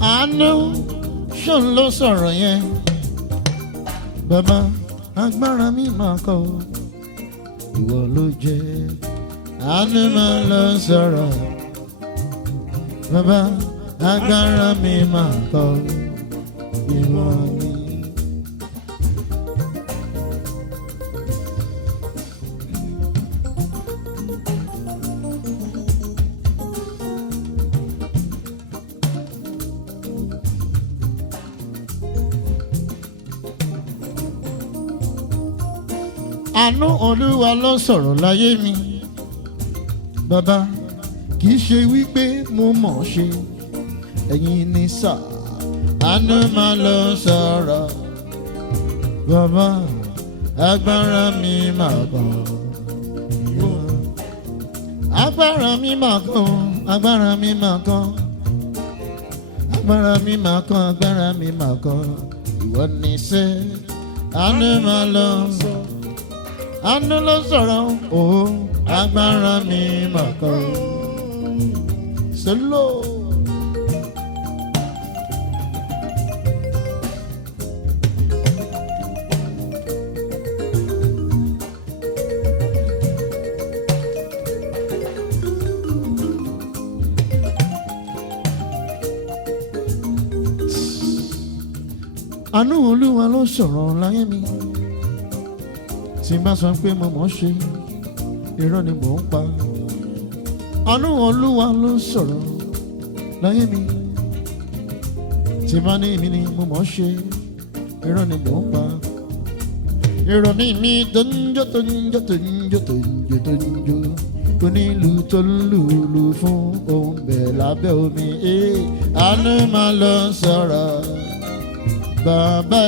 Aanu ṣòun ló sọ̀rọ̀ yẹn. Bàbá agbára mi máa kọ́ ìwọ ló jẹ́. Aanu máa lọ sọ̀rọ̀. Bàbá agbára mi máa kọ́ ìwọ ni. Àánú Olúwa ló sọ̀rọ̀ láyé mi. Bàbá kì í ṣe wípé mo mọ̀ ṣe ẹ̀yin ni sà. Àánú máa lọ sọ̀rọ̀. Bàbá agbára mi máa kàn. Agbára mi máa kàn. Agbára mi máa kàn. Agbára mi máa kàn. Agbára mi máa kàn. Ìwọ ni sẹ́. Àánú máa lọ sọ̀rọ̀. Àánú ló sọ̀rọ̀ o, agbára mi máa kọ́. Solo. Àánú Olúwa ló sọ̀rọ̀ láyé mi. Tí n bá sọ pé mo mọ̀ ṣe irọ́ ni mò ń pa. Àánú Olúwa ló sọ̀rọ̀ láyé mi. Tí n bá ní èmi ni mo mọ̀ ṣe irọ́ ni mò ń pa. Ìrọ̀ní mi tó ń jó tó ń jó tó ń jó tó ń jó tó ń jó. Onílù tó ń lùlù fún ohun bẹ̀ lábẹ́ omi. Àánú máa lọ sọ̀rọ̀. Bàbá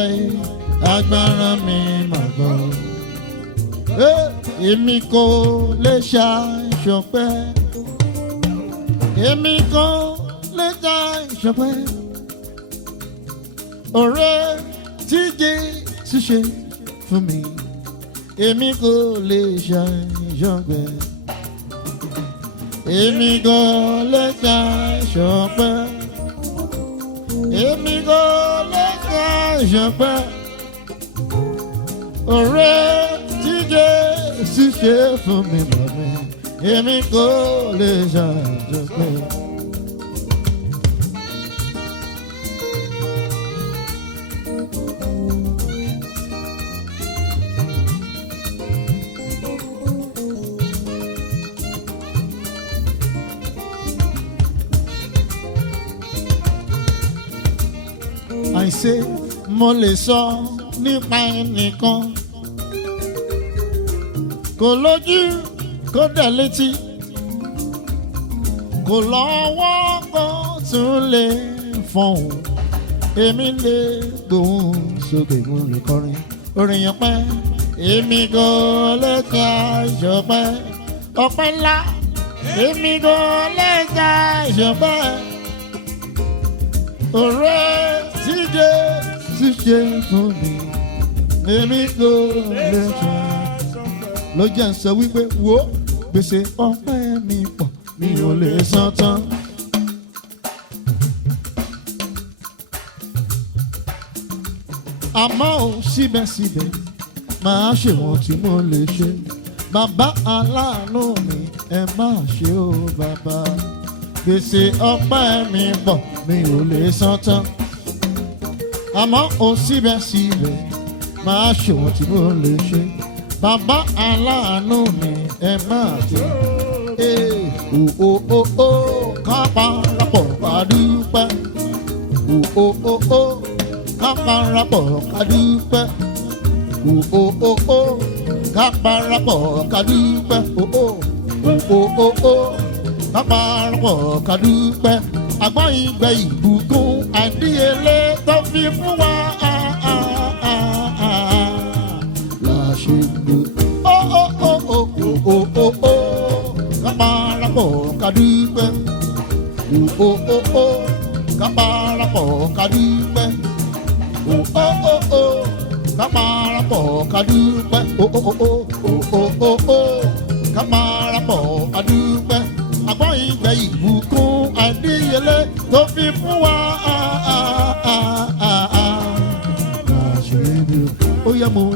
agbára mi máa gbọ́. Èmi kò lè ṣàìṣọpẹ́. Èmi kò lè ṣàìṣọpẹ́. Ọ̀rẹ́ tí Jésù ṣe fún mi. Èmi kò lè ṣàìṣọpẹ́. Èmi kò lè ṣàìṣọpẹ́. Èmi kò lè ṣàìṣọpẹ́. Ọ̀rẹ́ Jésù ṣe fún mi mọ̀mí, èmi kò lè ṣàjọpẹ́. Àìṣe mo lè sọ nípa ẹnìkan. Kò lójú kò dẹ̀ létí, kò lọ́wọ́ kò tún lè fọhùn. Èmi lè gbóhùn sókè mo lè kọrin orin ọpẹ́. Èmi kò lè ká ìṣọpẹ́ ọpẹ́ ńlá. Èmi kò lè ká ìṣọpẹ́. Ọ̀rẹ́ tí Jésù ṣe fún mi, èmi kò lè ká. Ló jẹ́ ń sọ wípé wo gbèsè ọpẹ́ mi pọ̀ mi ò lè san tán. Àmọ́ ò síbẹ̀síbẹ̀ máa ṣe wọ́n tí mo lè ṣe. Bàbá aláàánú mi ẹ máa ṣe ó bàbá. Gbèsè ọpẹ́ mi pọ̀ mi ò lè san tán. Àmọ́ ò síbẹ̀síbẹ̀ máa ṣe wọ́n tí mo lè ṣe. Bàbá aláàánú mi ẹ máa ṣe. Ká parapọ̀ ká dúpẹ́. Ká parapọ̀ ká dúpẹ́. Ká parapọ̀ ká dúpẹ́. Ká parapọ̀ ká dúpẹ́. Àgbọ̀n ìgbẹ́ ìbùkún àìdíyelé tó fi fún wa. Ká parapọ̀ ká dúpẹ́. Ká parapọ̀ ká dúpẹ́. Ká parapọ̀ ká dúpẹ́. Ká parapọ̀ ká dúpẹ́. Àgbọ̀n ìgbẹ́ ìbùkún àìdíyelé tó fi fún wa.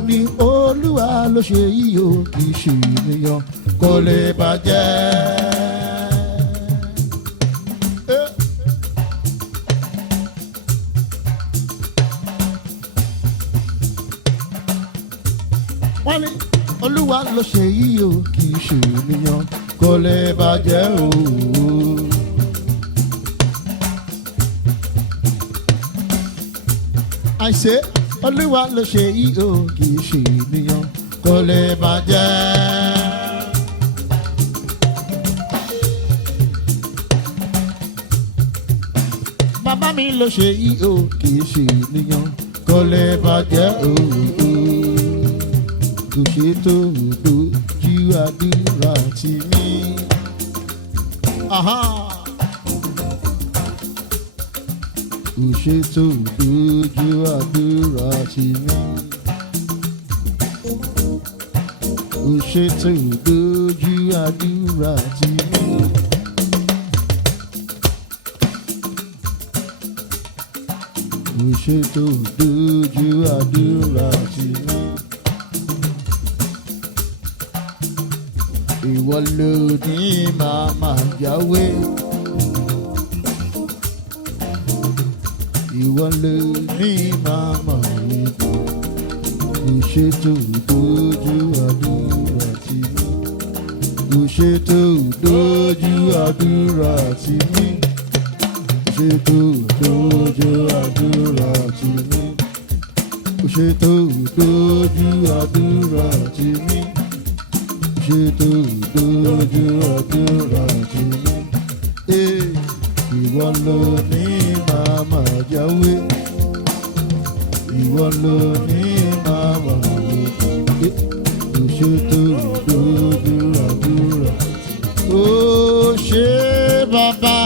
ní olúwa ló ṣe yìí o kì í ṣe ènìyàn kò lè bàjẹ́. wọ́n ní olúwa ló ṣe yìí o kì í ṣe ènìyàn kò lè bàjẹ́ o. àìsè olúwa ló ṣe yìí o kì í ṣe ènìyàn kò lè bàjẹ́. bàbá mi ló ṣe yìí o kì í ṣe ènìyàn kò lè bàjẹ́ o. kò ṣe tó dojú àdúrà tì mí. kò ṣe tó dojú àdúrà tì mí. kò ṣe tó dojú àdúrà tì mí. kò ṣe tó dojú àdúrà tì mí. ìwọ ló ní màmá yáwé. ìwọ ló ní màmá yẹ̀bù. kò ṣe tó dojú àdúrà tì mí. kò ṣe tó dojú àdúrà tì mí. kò ṣe tó dojú àdúrà tì mí. kò ṣe tó dojú àdúrà tì mí. ṣe tó dojú àdúrà tì mí. ìwọ ló ní màmá jáwé. ìwọ ló ní màmá jáwé. ṣe tó dojú àdúrà. ó ṣe bàbá.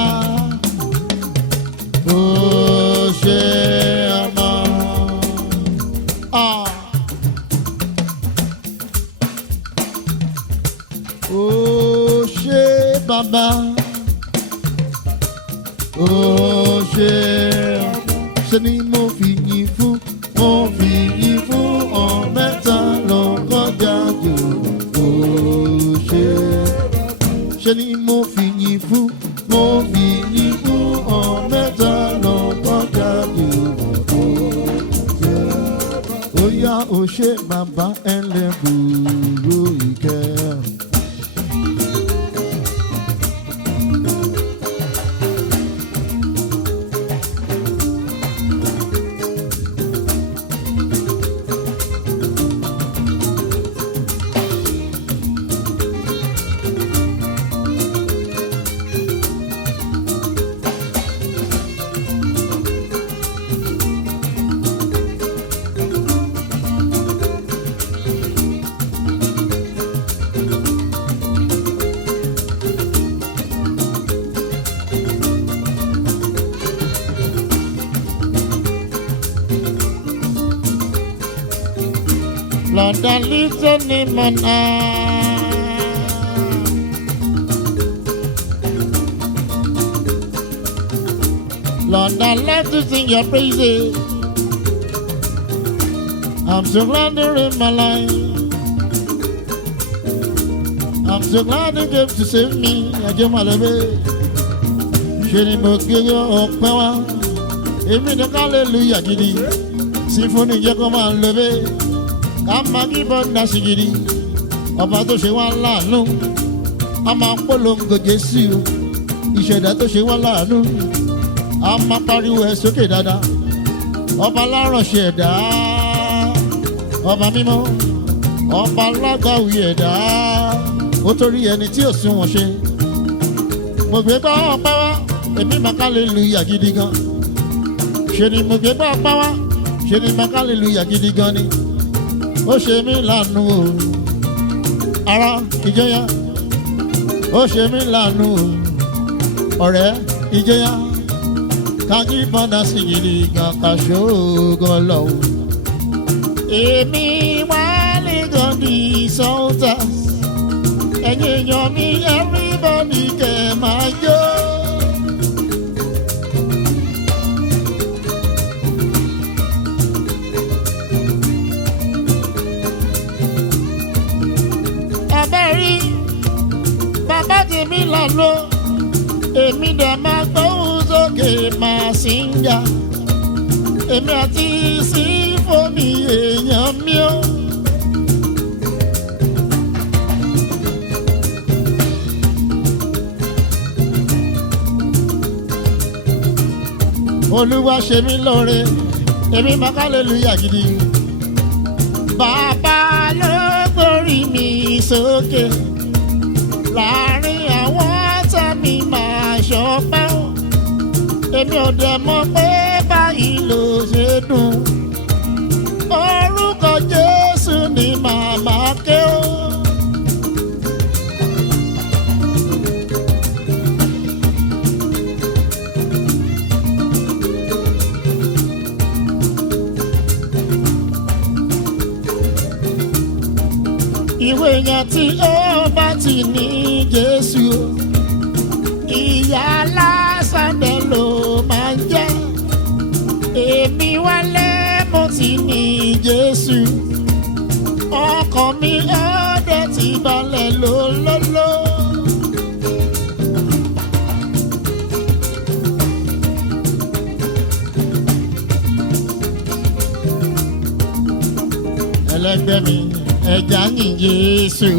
ó ṣe ọmọ. ó ṣe bàbá. ó ṣe ṣe ni mo fi yìn fún. mo fi yìn fún ọ̀mẹ́ta lọ kọjá jù. ó ṣe ni mo fi yìn fún. mo fi yìn fún ọ̀mẹ́ta lọ kọjá jù. ó yá ó ṣe bàbá ẹlẹ́bùrú ìkẹ́. Lord, I listen in my Lord, I love to sing your praises. I'm so glad you're in my life. I'm so glad you came to save me. I just want to be. Shady Mokyo Okpawa. Even the hallelujah, Giddy. Symphony Jacoma Lebe. Kama kibonda sigiri ọba tó ṣe wá láàánú a máa polongo Jésù ìṣẹ̀dá tó ṣe wá láàánú a máa pariwo ẹ̀ sókè dáadáa ọba láránṣẹ́ ẹ̀dá ọba mímọ́ ọba lágbàwí ẹ̀dá ó torí ẹni tí ò sún wọn ṣe mo gbé bá ọpẹ́ wá èmi máa hallelujah gidi gan ṣe ni mo gbé bá ọpẹ́ wá ṣe ni máa hallelujah gidi gan ni. Ó ṣe mí lánú o ará ìjọyà ó ṣe mí lánú o ọ̀rẹ́ ìjọyà kájí bọ́dà sí gidi gan kaṣó gan lọ o. èmi Wale Gandi Sultans ẹ̀yin èèyàn mi everybody kẹ́ máa jó. mi lálọ́ èmi dẹ̀ máa gbóhùn sókè máa sì ń jà èmi àti sífónì èèyàn mi ó. Olúwa ṣe mí lóore èmi máa hallelujah gidi. Bàbá ló gbórí mi sókè láàrin àwọn tá mi máa ṣọpẹ́ o. Èmi ò dẹ̀ mọ̀ pé báyìí ló ṣe dùn. Orúkọ Jésù ni màmá ké o. Ìwé yẹn tí ó bá ti ní Jésù ìyà lásán dẹ̀ ló máa ń jẹ́. Èmi wálé mo ti ní Jésù ọkàn mi ó dẹ̀ ti balẹ̀ lólóló. Ẹlẹgbẹ́ mi ẹja yìn Jésù.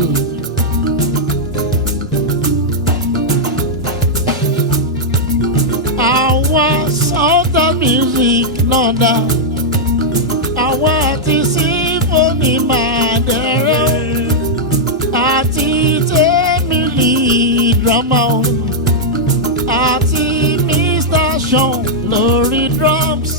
Àwọn sọ́tà music náà dá àwọn àti sífónì máa dẹ̀rẹ́ àti tẹ́mílì drama àti Mr. Sean lórí drums.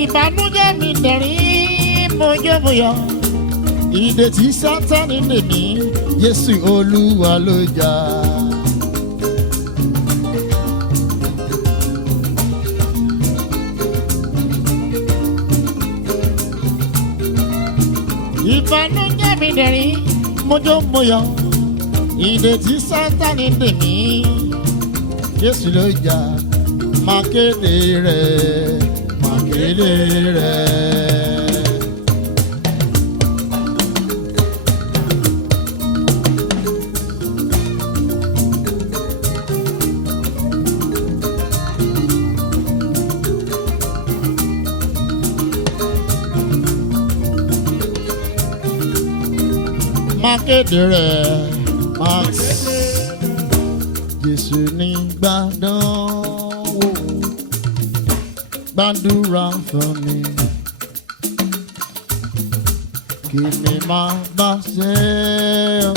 Ìbànújẹ́ mi dẹ̀rín mojúmọ́yọ́ ìdè tí Sátánì lè mí Jésù Olúwa ló jà. Ìbànújẹ́ mi dẹ̀rín mojúmọ́yọ́ ìdè tí Sátánì lè mí Jésù ló jà. Máa kéde rẹ̀. Kéde rẹ̀. Máa kéde rẹ̀ Max Jésù ní gbàdánwò. Gbàdúrà fún mi kí mi má bá ṣe ọ́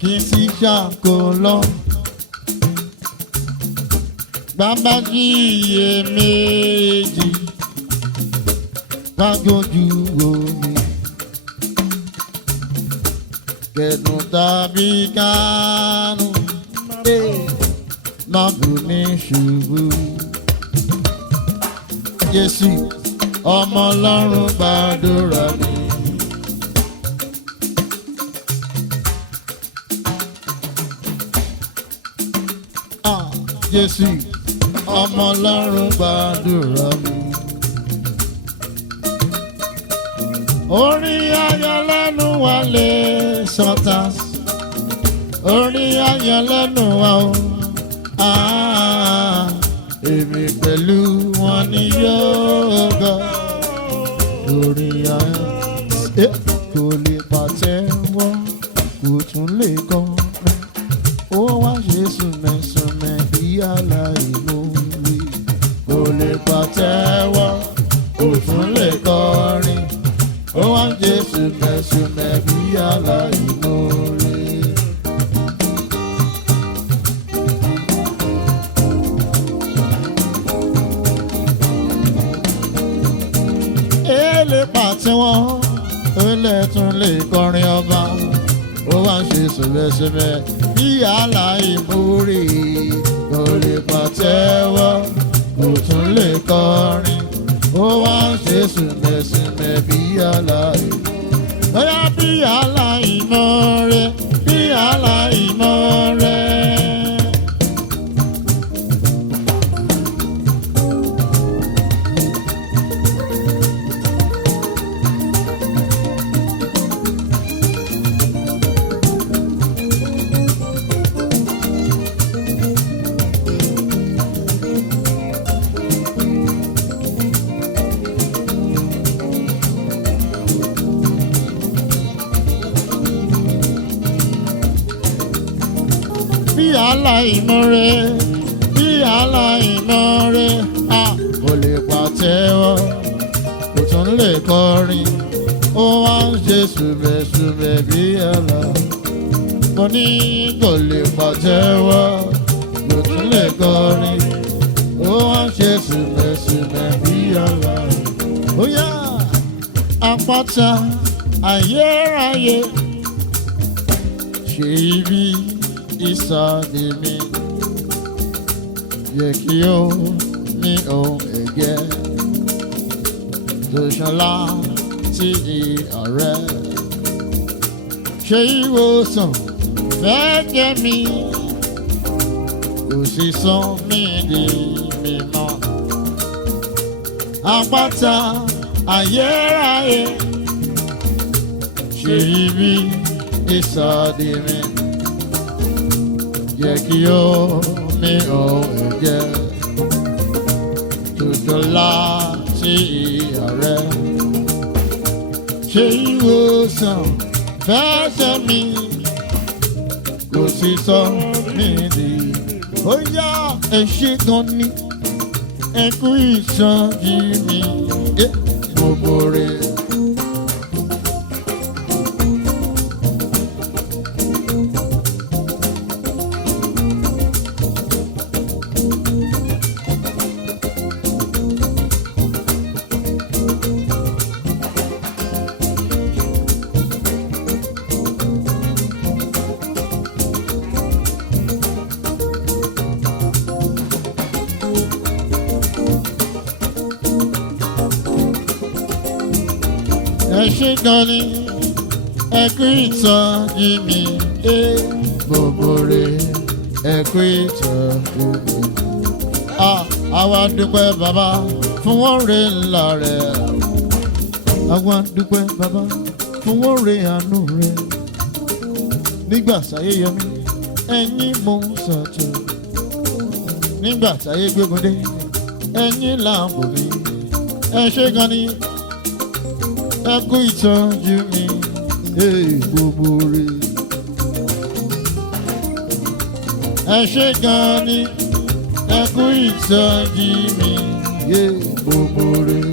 kí n sì ṣàkólọ́. Bàbá jí iyèméjì gbàgbójú omi kẹ̀dùn tàbí kánú má bù mí ṣubú. Jésù ọmọ Ọlọ́run gbàdúrà mi. Jésù ọmọ Ọlọ́run gbàdúrà mi. Orin ayọ̀ lẹ́nu Wale Sultan, orin ayọ̀ lẹ́nu wa o. Èmi pẹ̀lú wọn ni yóò gbọ́. Orin ayọ̀ kò lè pàtẹ́wọ́, kò tún lè kọrin. Ó wá ṣe sùnmẹ̀sùnmẹ̀ bí aláìmoore. Kò lè pàtẹ́wọ́, kò tún lè kọrin. Ó wá ṣe sùnmẹ̀sùnmẹ̀ bí aláìmoore. Èlé pàtẹ́wọ́, ó lè tún lè kọrin ọba. Ó wá ṣe sùnmẹ̀sùnmẹ̀ bí aláìmoore. Kò lè pàtẹ́wọ́, kò tún lè kọrin. Ó wá ṣe sùnmẹ̀sùnmẹ̀ bí aláìmoore. Bóyá bí aláìmoore bí aláìmoore a kò lè pàtẹ́wọ́ kò tún lè kọrin ó wá ń ṣe sùbẹ̀sùbẹ̀ bí ẹ̀la mo ní kò lè pàtẹ́wọ́ kò tún lè kọrin ó wá ń ṣe sùbẹ̀sùbẹ̀ bí ẹ̀la ó yá àpáta ayérayé ṣe ibi ìsàdé mi yẹ kí ó ní ohun ẹ̀gẹ́ tó ṣọlá sí ọ̀rẹ́ ṣe ìwòsàn fẹ́ jẹ́ mi kò sì sọ mí di mímọ́ àpáta ayérayé ṣe ibi ìsàdé mi yẹ kí ó ní ohun ẹ̀jẹ̀ tó ṣọlá sí ọ̀rẹ́ ṣe ìwòsàn fẹsẹ̀ mi kò sì sọ mí di ó yá ẹ ṣé gan ni ẹ kú ìsọjí mi gbogbo rẹ̀. Ẹ ṣé gan ni ẹ kú ìtọ́jú mi gbogbo rẹ̀ ẹ kú ìtọ́jú mi. Àwa dúpẹ́ bàbá fún oore ńlá rẹ̀. Àwa dúpẹ́ bàbá fún oore àánú rẹ̀. Nígbà táyé yọ mí ẹ̀yin mo ń ṣàtò. Nígbà táyé gbégun dé ẹ̀yin là ń bò mí. Ẹ ṣé gan ni ẹ kú ìtọ́jú mi gbogbo rẹ̀. Ẹ ṣé gan ni ẹ kú ìtọ́jú mi gbogbo rẹ̀.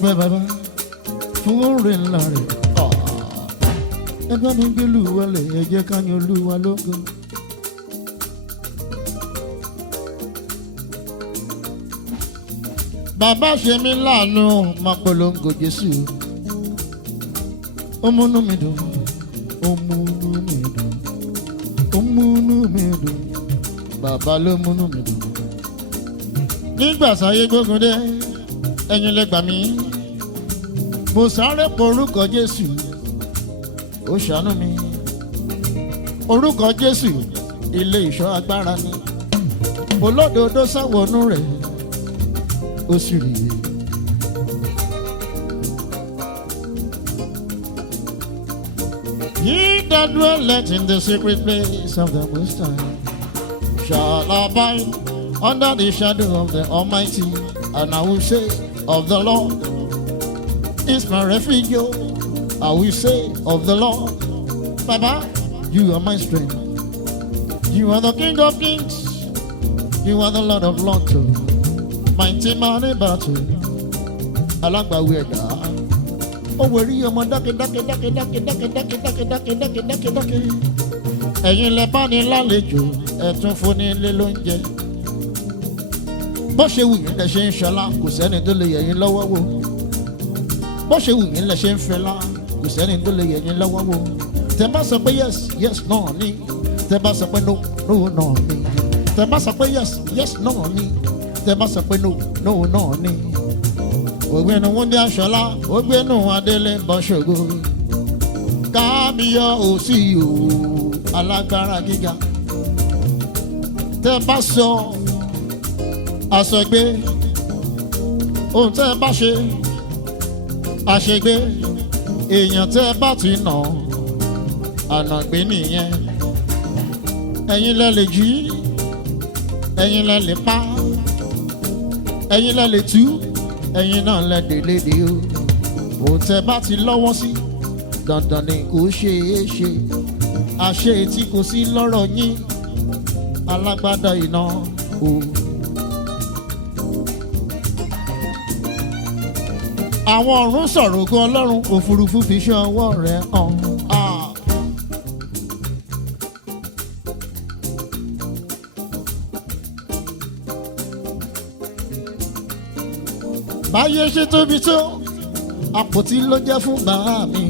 dúpẹ́ bàbá fún oore ńlá rẹ̀. Ẹ bá mi gbé Olúwa lẹ̀, ẹ jẹ́ ká yin Olúwa lógo. Bàbá ṣe mí láàánú, máa polongo Jésù. Ó múnú mi dùn, ó múnú mi dùn, ó múnú mi dùn. Bàbá ló múnú mi dùn. Nígbà sáyé gbógun dé, ẹ̀yin lẹ gbà mí. Mo sáré po orúkọ Jésù, ó ṣàánú mi. Orúkọ Jésù, ilé ìṣọ́ agbára ni. Olódodo sáwọnú rẹ̀, ó sì rí i. He that dwelleth in the secret place of the Most High shall abide under the shadow of the Almighty. And I will say of the Lord is my refuge. I will say of the Lord, Baba, you are my strength. You are the King of kings. You are the Lord of lords. Mighty man in battle. Alágbàwí ẹ̀dá. Ó wẹ̀rí ọmọ dákẹ́dákẹ́dákẹ́dákẹ́dákẹ́dákẹ́dákẹ́dákẹ́dákẹ́dákẹ́. Ẹ̀yin lẹ bá ní lálejò, ẹ tún fún ní ilé lóúnjẹ. Bó ṣe wù yín lẹ ṣe ń ṣọlá, kò sẹ́ni tó lè yẹ̀ yín lọ́wọ́ wò. Bó ṣe wù yín lẹ ṣe ń fẹlá, kò sẹ́ni tó lè yẹ̀ yín lọ́wọ́ wò. Tẹ́ bá sọ pé yes, yes náà ni. Tẹ́ bá sọ pé no, no náà ni. Tẹ́ bá sọ pé yes, yes náà ni. Tẹ́ bá sọ pé no, no náà ni. Ògbénu Wúndé Aṣọlá, ògbénu Adélé Bọ́ṣògo. Kábíyọ̀ òsì o, alágbára gíga. Tẹ́ bá sọ àsọgbé, ohun tẹ́ bá ṣe àṣegbé, èèyàn tẹ́ bá ti nà ànàgbé nìyẹn. Ẹ̀yin lẹ lè jí, ẹ̀yin lẹ lè pa, ẹ̀yin lẹ lè tú, ẹ̀yin náà lẹ dèlédè o. Ohun tẹ́ bá ti lọ́wọ́ sí, dandan ni kò ṣeé ṣe. Àṣẹ tí kò sí lọ́rọ̀ yín, alágbádá iná o. Àwọn ọ̀run sọ̀rọ̀ ògo Ọlọ́run, òfurufú fi ṣe ọwọ́ rẹ̀ hàn. Báyé ṣe tóbi tó, àpótí ló jẹ́ fún bàá mi.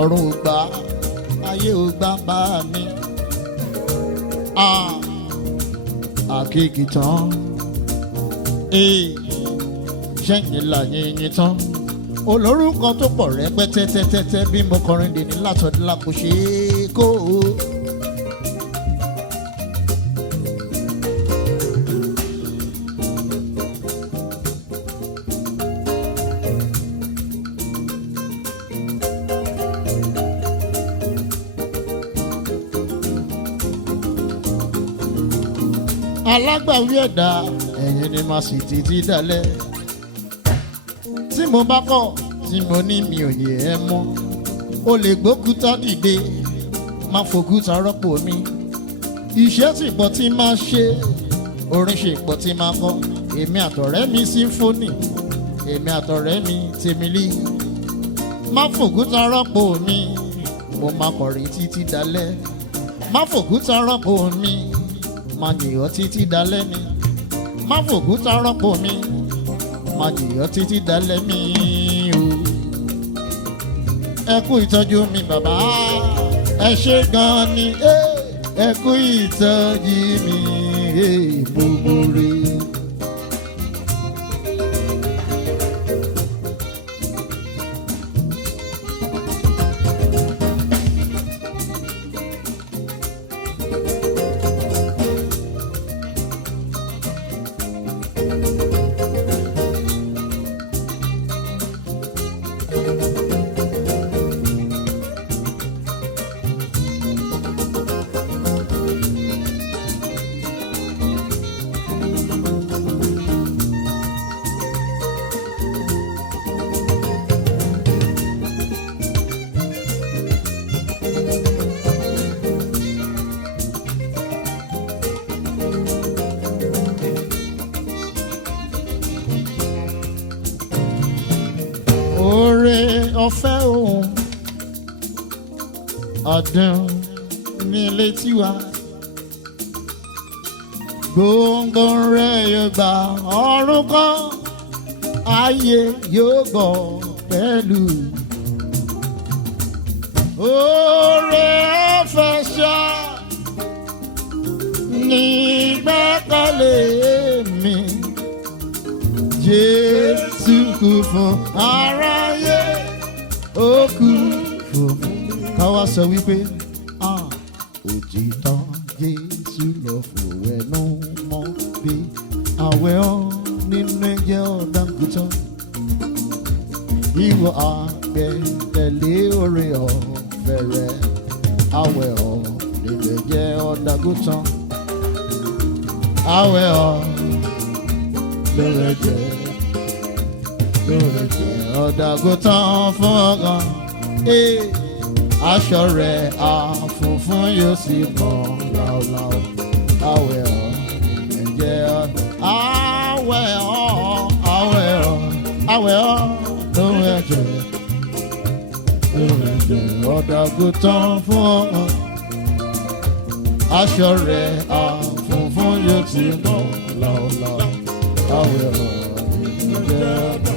Ọ̀run ò gbà, ayé ò gbà bàá mi. Àkekì tán, ṣẹ́yìn láyé yín tán. Olórúkọ tó pọ̀ rẹpẹtẹ tẹ́tẹ́tẹ́ bí mo kọrin dè ní látọ̀dúnlá kò ṣe é kó o. Alágbàwí ẹ̀dá, ẹ̀yin ni màá sì títí dalẹ̀. Tí mo bá kọ̀, tí mo ní mi ò yẹ ẹ mọ́, o lè gbókúta dìde, má fòkúta rọ́pò mi. Iṣẹ́ sì pọ̀ tí máa ṣe, orin ṣe pọ̀ tí máa kọ. Èmi àtọ̀rẹ́ mi sífónì, èmi àtọ̀rẹ́ mi tèmílì. Má fòkúta rọ́pò mi, mo máa kọrin títí dalẹ̀. Má fòkúta rọ́pò mi, máa yìnyọ́ títí dalẹ̀ ni. Má fòkúta rọ́pò mi, máa yìnyọ́ títí dalẹ̀ mi o. Ẹ kú ìtọ́jú mi bàbá, ẹ ṣé gan ni. Ẹ kú ìtọ́jú mi gbogbo rẹ̀. ọdún nílé tiwa gbòǹgbò rẹ̀ yóò gba ọ̀run kan ayé yóò gbọ́ pẹ̀lú oore ọ̀fẹ́ ṣá nígbàkálé mi Jésù kú fún aráyé ó kú fún káwá sọ wípé òtítọ́ Jésù lọ fòwẹ́nú mọ́ bí àwẹ̀ ọ́ nínú ẹ̀jẹ̀ ọ̀dàgùtàn ìwọ àgbẹ̀tẹ̀lé oore ọ̀fẹ́ rẹ̀ àwẹ̀ ọ́ nínú ẹ̀jẹ̀ ọ̀dàgùtàn àwẹ̀ ọ́ lórí ẹ̀jẹ̀ ọ̀dàgùtàn fún ọ̀gàn aṣọ rẹ̀ àfùnfún yóò sì mọ́ láúláú àwẹ̀ ọ́ ẹ̀jẹ̀ àwẹ̀ ọ́ lórí ẹ̀jẹ̀ ọ̀dàgùtàn fún ọ̀gàn aṣọ rẹ̀ àfùnfún yóò sì mọ́ láúláú àwẹ̀ ọ́ ẹ̀jẹ̀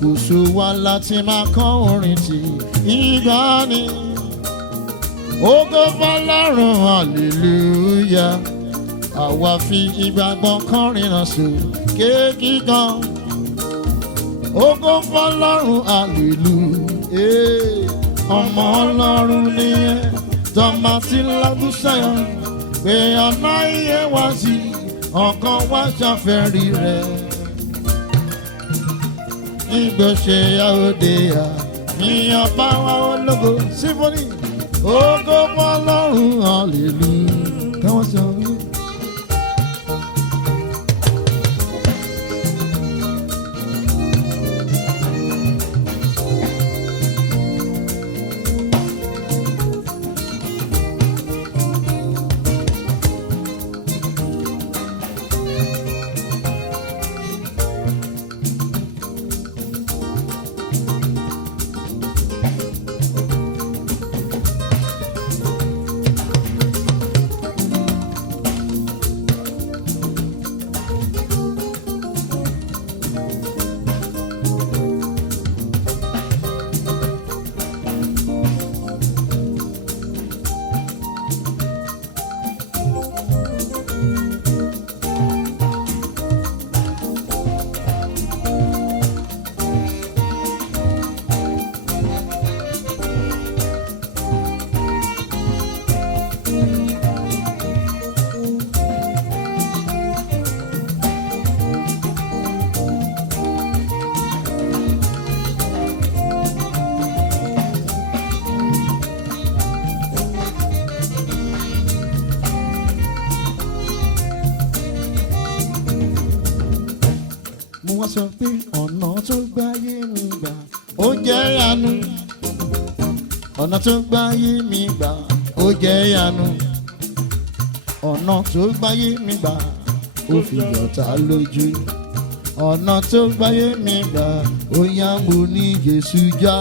kùsù wa láti máa kọ́ orin tí ìgbàanì ògo fọ́lọ́run hallelujah àwa fi ìgbàgbọ́ kọrin náà sókè kíkan ògo fọ́lọ́run hallelujah ọmọ Ọlọ́run nìyẹn tọ́mọ tí lágùsàyàn pé ọ̀nà iye wá sí ọkàn wá ṣàfẹ́rí rẹ̀. Ìgbọ̀nsẹ̀ àwòdè à níyàn bá wa ológo sífónì ògo fọ́lọ́run hallelujah káwọn sọ wí. Wọ́n sọ pé ọ̀nà tó gbáyé mi gbà ó jẹ́ ìyanu ọ̀nà tó gbáyé mi gbà ó jẹ́ ìyanu ọ̀nà tó gbáyé mi gbà ó fi yọ̀tá lójú ọ̀nà tó gbáyé mi gbà ó yá mo ní Jésù já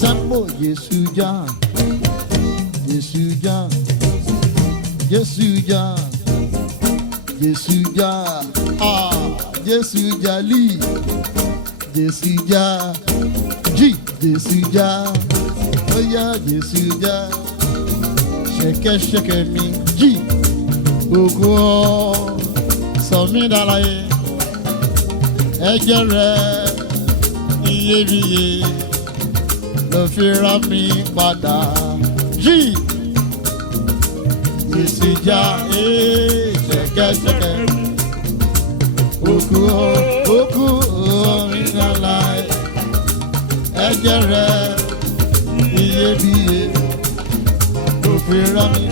tempo Jésù já Jésù já Jésù já Jésù já Jésù jálì Jésù já jí Jésù já ó yá Jésù já ṣẹ̀kẹ̀ṣẹ̀kẹ̀ mi jí ògo ọ sọ mí dáláyé ẹ̀jẹ̀ rẹ̀ iyebíye ló fi rà mí padà jí Jésù já ṣẹ̀kẹ̀ṣẹ̀kẹ̀ Oku orinalai ẹ̀jẹ̀ rẹ̀ iyebíye ló fi rà mí.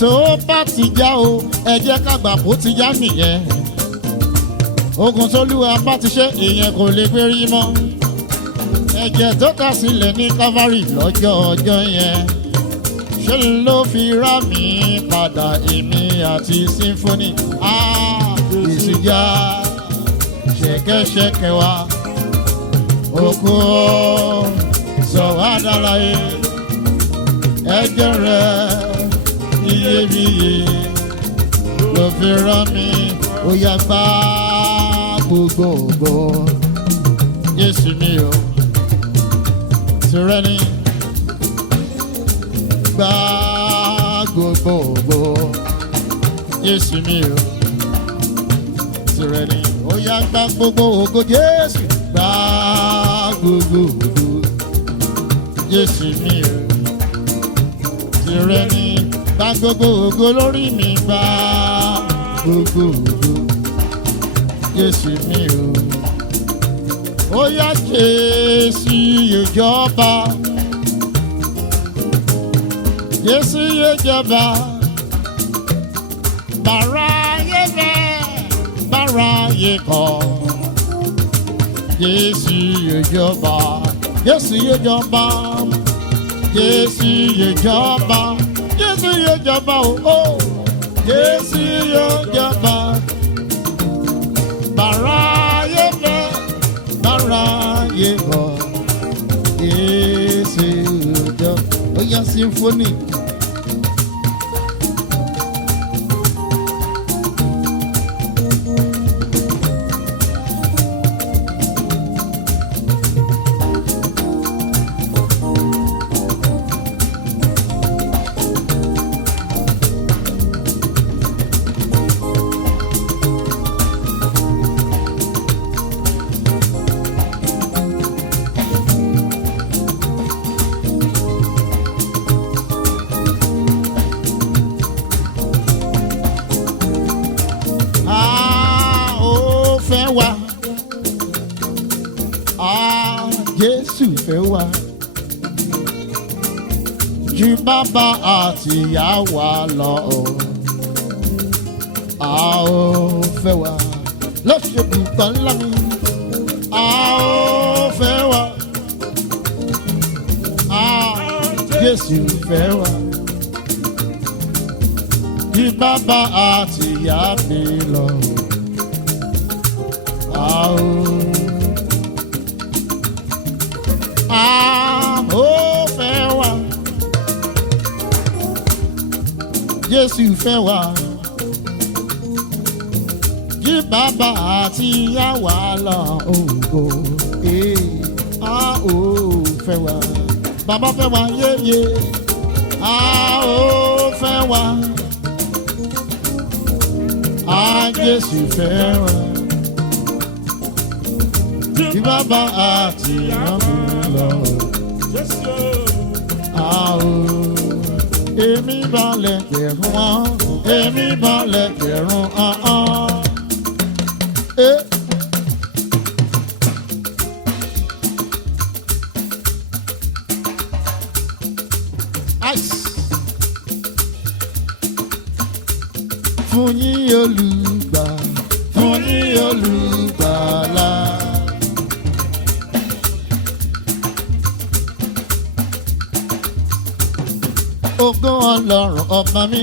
Tó bá ti já o ẹ jẹ́ ká gbà kó ti já nìyẹn ogun t'Olúwa bá ti ṣe ìyẹn kò lè gbérí mọ́. Ẹ̀jẹ̀ tó ta sílẹ̀ ní Calvary lọ́jọ́ ọjọ́ yẹn ṣé ló fi rà mí padà èmi àti symphony. Ìsìjà ṣẹ̀kẹ̀ṣẹ̀kẹ̀ wa òkú sọ wá dáláyé ẹ̀jẹ̀ rẹ̀ iyebíye ló fi rà mí ó yá gbà gbogbo ògo Jésù mi o tìrẹ ni gbà gbogbo ògo Jésù mi o tìrẹ ni ó yá gbà gbogbo ògo Jésù gbà gbogbo ògo Jésù mi o tìrẹ ni gbà gbogbo ògo lórí mi gbà gbogbo ògo Jésù mi o. Ó yá Jésù yóò jọba, Jésù yóò jọba, báráyé fẹ́, báráyé kọ̀. Jésù yóò jọba, Jésù yóò jọba, Jésù yóò jọba, Jésù yóò jọba o, Jésù yóò jọba, báráyé fẹ́. Báráyé kọ̀, Jésù jọ. Ó yá symphony. Jésù fẹ́ wá ju bàbá àti ìyá wa lọ. A ó fẹ́ wá lọ́sọ̀gbù pọ́nlá mi. A ó fẹ́ wá. Jésù fẹ́ wá ju bàbá àti ìyá mi lọ. A ó fẹ́ wá. Jésù fẹ́ wá jí bàbá àti ìyá wa lọ ògo. A ó fẹ́ wá. Bàbá fẹ́ wá yéye. A ó fẹ́ wá. Jésù fẹ́ wá jí bàbá àti ìyá mi lọ. Èmi balẹ̀ gbẹ̀rún wọn, èmi balẹ̀ gbẹ̀rún fún yín olùgbà, fún yín olùgbàlà. Ògo Ọlọ́run ọba mi,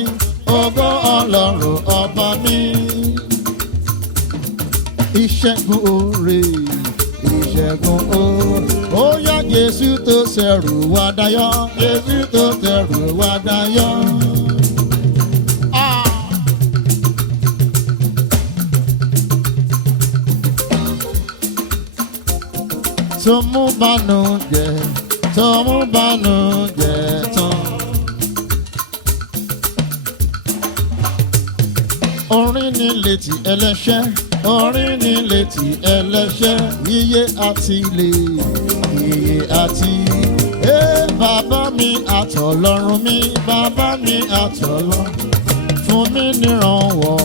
ògo Ọlọ́run ọba mi. Ìṣẹ́gun oore, ìṣẹ́gun oore. Ó yá Jésù tó ṣẹ̀rù wá dayọ̀, Jésù tó ṣẹ̀rù wá dayọ̀. Tó mú bànújẹ́, tó mú bànújẹ́ tán. Orin ni létí ẹlẹ́ṣẹ̀, orin ni létí ẹlẹ́ṣẹ̀. Iye àti ilé, iye àti bàbá mi àtọ̀lọ́run mi, bàbá mi àtọ̀lọ́run. Fún mi nírànwọ́,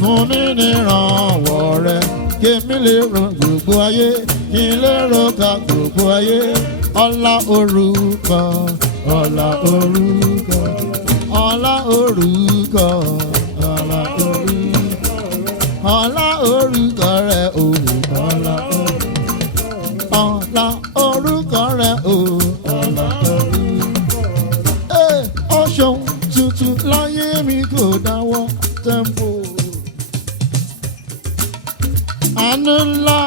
fún mi nírànwọ́ rẹ. Kémi lè ro gbogbo ayé, kí n lè ro ká gbogbo ayé. Ọlá orúkọ, ọlá orúkọ, ọlá orúkọ. Ọlá orúkọ rẹ àánú ńlá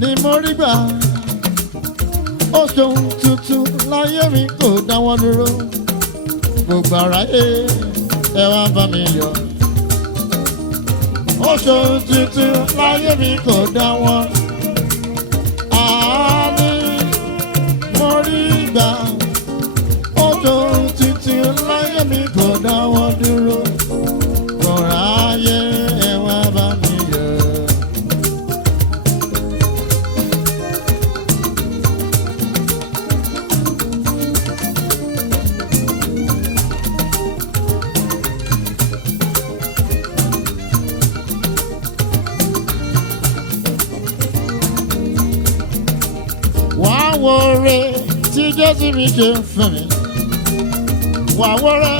ni mo rí gbà. Ó ṣohun tuntun láyé mi kò dáwọ́ dúró. Gbogbo aráyé ẹ wá bá mi yọ̀. Ó ṣohun tuntun láyé mi kò dáwọ́. Àánú mo rí gbà. Ó ṣohun tuntun láyé mi kò dáwọ́ dúró. Gbogbo aráyé ẹ wá bá mi yọ̀. Wàá wo ore tí Jésù mi ṣe fún mi. Wàá wo ore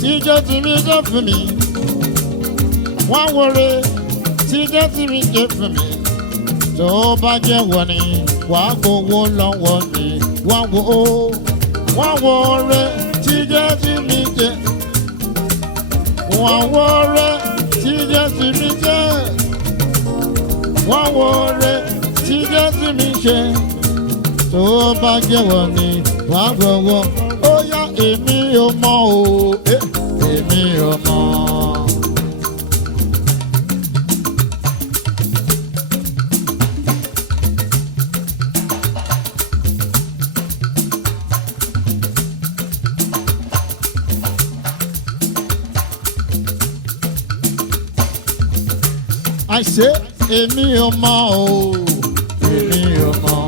tí Jésù mi ṣe fún mi. Wàá wo ore tí Jésù mi ṣe fún mi. Tó bá jẹ́ wọ́n ni wàá gbowó lọ́wọ́ mi. Wàá wo ore tí Jésù mi ṣe. Wàá wo ore tí Jésù mi ṣe. Wàá wo ore tí Jésù mi ṣe. Tó bá jẹ́wọ́ ni wàá gbọ́wọ́. Ó yá èmi ò mọ̀ o, èmi ò mọ̀. I say èmi ò mọ̀ o, èmi ò mọ̀.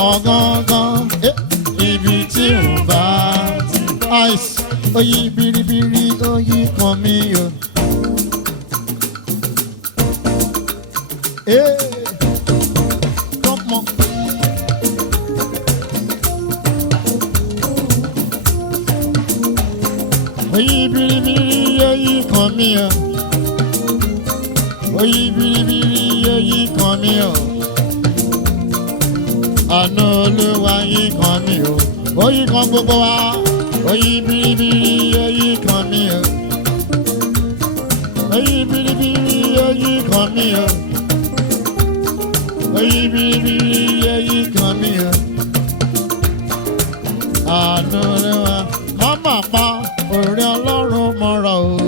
Ọ̀gángan ibi tí ń bá ice oyin biribiri oyin kan mi o. Come on. Oyin biribiri oyin kan mi o. Oyin biribiri oyin kan mi o. Àánú Olúwa yín kan mi o. Oyin kan gbogbo wa. Oyin biribiri oyin kan mi o. Oyin biribiri oyin kan mi o. Oyin biribiri oyin kan mi o. Àánú Olúwa má mà pa orí Ọlọ́run mọ́ra o.